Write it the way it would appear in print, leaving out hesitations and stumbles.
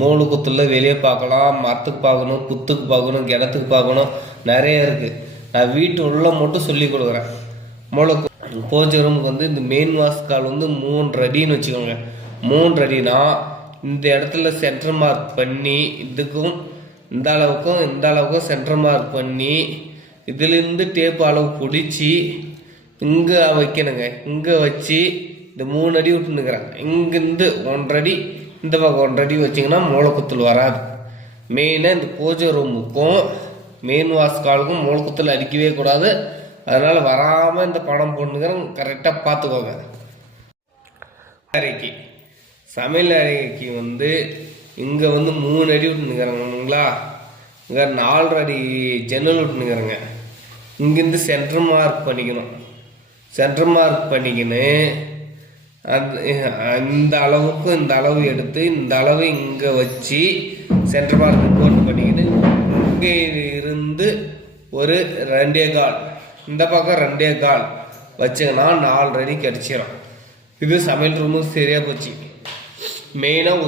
மூளைக்குத்தில் வெளியே பார்க்கலாம், மரத்துக்கு பார்க்கணும், புத்துக்கு பார்க்கணும், கிணத்துக்கு பார்க்கணும், நிறைய இருக்குது. நான் வீட்டு உள்ள மட்டும் சொல்லி கொடுக்குறேன். பூஜை ரூமுக்கு வந்து இந்த மெயின் வாஸ்கால் வந்து 3 அடின்னு வச்சுக்கோங்க. 3 அடினா இந்த இடத்துல சென்டர் மார்க் பண்ணி இதுக்கும் இந்த அளவுக்கும் சென்டர் மார்க் பண்ணி இதுலேருந்து டேப் அளவு பிடிச்சி இங்கே வைக்கணுங்க. இங்கே வச்சு இந்த 3 அடி விட்டுனுக்குறேன். இங்கேருந்து 1 அடி, இந்த பக்கம் 1 அடி வச்சிங்கன்னா மூளைக்குத்தல் வராது. மெயினாக இந்த பூஜை ரூமுக்கும் மெயின் வாஸ்காலுக்கும் மூளைக்குத்தல் அடிக்கவே கூடாது. அதனால் வராமல் இந்த படம் போட்டுக்கிறேன். கரெக்டாக பார்த்துக்கோங்க. அறைக்கு சமையல் அறைக்கு வந்து இங்கே வந்து 3 அடி விட்டுனுக்குறாங்களா, இங்கே 4 அடி ஜன்னல் விட்டுனுக்குறேங்க. இங்கேருந்து சென்டர் மார்க் பண்ணிக்கணும். சென்டர் மார்க் பண்ணிக்கின்னு இந்த அளவுக்கும் இந்த அளவு எடுத்து இந்த அளவு இங்கே வச்சு சென்டர் மார்க் போட்டு பண்ணிக்கின்னு இங்கே இருந்து ஒரு 2.25 இந்த பக்கம் 2.25 வச்சுங்கன்னா 4 அடி கிடச்சிடும். இது சமையல் ரூமுக்கு சரியாக போச்சு. மெயினாக